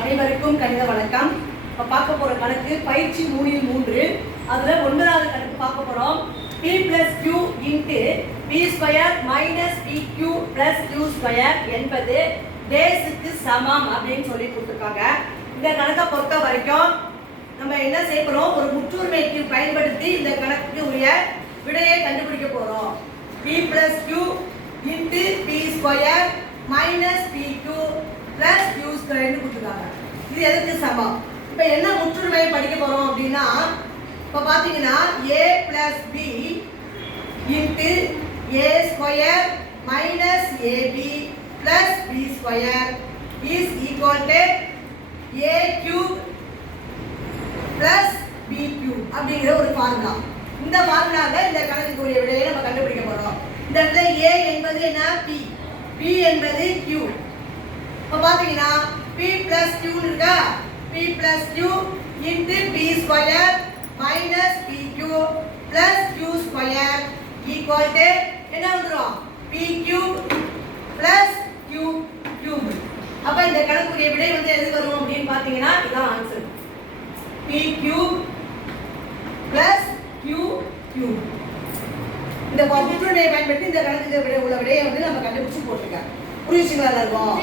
அனைவருக்கும் கணித வணக்கம். இப்போ பார்க்க போகிற கணக்கு பயிற்சி 3 அதில் 9வது கணக்கு பார்க்க போகிறோம். p plus q into p square minus pq plus q square என்பது டேஸுக்கு சமம் அப்படின்னு சொல்லி கொடுத்துருக்காங்க. இந்த கணக்கை பொறுத்த வரைக்கும் நம்ம என்ன செய்ய போகிறோம், ஒரு முற்றுரிமைக்கு பயன்படுத்தி இந்த கணக்குக்கு உரிய விடையை கண்டுபிடிக்க போகிறோம். p plus q into p square minus pq plus q ஸ்கொயர்னு கொடுத்துருக்காங்க. இது எதுக்கு சமம்? இப்போ என்ன முற்றுரிமையை படிக்க போகிறோம் அப்படின்னா, இப்போ பார்த்தீங்கன்னா a plus b into a square minus ab plus b square is equal to a cube plus b cube அப்படிங்கிற ஒரு ஃபார்முலா. இந்த ஃபார்முலாவில் இந்த கணக்குக்குரிய விடையை நம்ம கண்டுபிடிக்க போகிறோம். இந்த இடத்துல a என்பது என்ன, p என்பது q. இப்போ பார்த்தீங்கன்னா p plus q இருக்கா, p plus q into p square minus pq plus q square equal to என்ன வந்துரும், p cube plus q cube. அப்போ இந்த கணக்குரிய விடை வந்து எது வரும் அப்படின்னு பார்த்தீங்கன்னா இதான் answer, p cube plus q cube. இந்த முற்றுரிமையை பயன்படுத்தி இந்த கணக்குக்கு விடை உள்ள விடையை வந்து நம்ம கண்டுபிடிச்சு போட்டிருக்கோம். புரியுச்சுங்களா எல்லாருக்கும்?